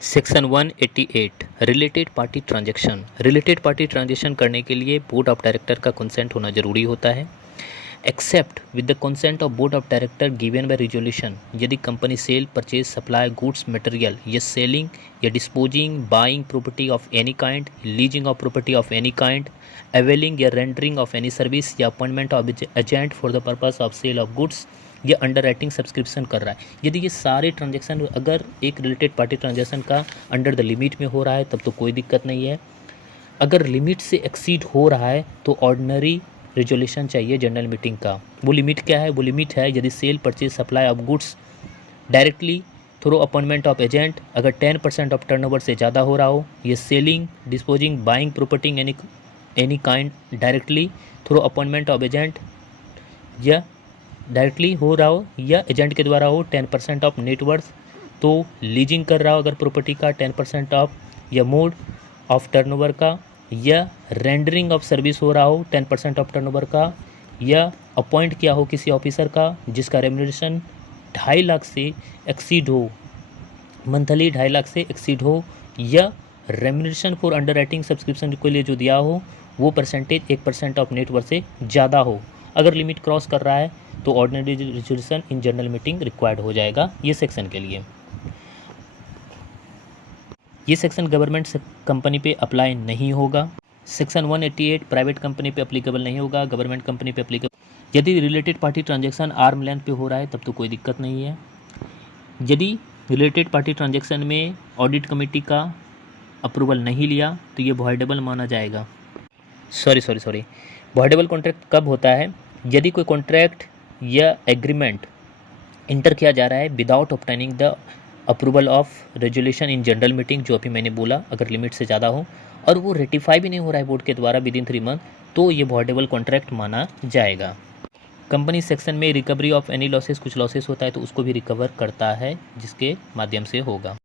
Section 188 related party transaction. Related party transaction करने के लिए बोर्ड ऑफ डायरेक्टर का कंसेंट होना जरूरी होता है। Except with the consent of board of director given by resolution, यदि company sale, purchase, supply goods material या सेलिंग या disposing, buying property of any kind, leasing of property of any kind, availing या rendering of any service या appointment of agent for the purpose of sale of goods या under writing subscription कर रहा है, यदि ये सारे ट्रांजैक्शन अगर एक रिलेटेड पार्टी ट्रांजैक्शन का अंडर द लिमिट में हो रहा है तब तो कोई दिक्कत नहीं है। अगर लिमिट से एक्सीड हो रहा है तो ऑर्डिनरी रिजोल्यूशन चाहिए जनरल मीटिंग का। वो लिमिट क्या है? वो लिमिट है यदि sale, purchase, supply of goods directly through appointment of agent अगर 10% ऑफ टर्नओवर से ज़्यादा हो रहा हो, ये selling, disposing, buying property any kind directly through appointment of agent या डायरेक्टली हो रहा हो या एजेंट के द्वारा हो 10% ऑफ नेटवर्थ, तो लीजिंग कर रहा हो अगर प्रॉपर्टी का 10% ऑफ या मोड ऑफ टर्नओवर का, या रेंडरिंग ऑफ सर्विस हो रहा हो 10% ऑफ टर्नओवर का, या अपॉइंट किया हो किसी ऑफिसर का जिसका रेम्युनरेशन 2.5 लाख से एक्सीड हो, मंथली 2.5 लाख से एक्सीड हो, या remuneration for under writing subscription के लिए जो दिया हो वो परसेंटेज 1% ऑफ नेटवर्थ से ज़्यादा हो। अगर लिमिट क्रॉस कर रहा है तो ordinary resolution in general meeting required हो जाएगा ये सेक्शन के लिए। ये सेक्शन गवर्नमेंट कंपनी पे अप्लाई नहीं होगा। सेक्शन 188 प्राइवेट कंपनी पे अप्लीकेबल नहीं होगा, गवर्नमेंट कंपनी पे अप्लीकेबल। यदि related party transaction arm length पे हो रहा है तब तो कोई दिक्कत नहीं है। यदि रिलेटेड पार्टी ट्रांजैक्शन में ऑडिट कमेटी का अप्रूवल नहीं लिया तो ये वॉइडेबल माना जाएगा। सॉरी वॉइडेबल कॉन्ट्रैक्ट कब होता है? यदि कोई कॉन्ट्रैक्ट या एग्रीमेंट इंटर किया जा रहा है without obtaining the approval of resolution in general meeting, जो अभी मैंने बोला, अगर लिमिट से ज़्यादा हो और वो रेटिफाई भी नहीं हो रहा है बोर्ड के द्वारा विद इन 3 मंथ, तो ये वॉइडेबल कॉन्ट्रैक्ट माना जाएगा। कंपनी सेक्शन में रिकवरी ऑफ एनी लॉसेस, कुछ लॉसेस होता है तो उसको भी रिकवर करता है जिसके माध्यम से होगा।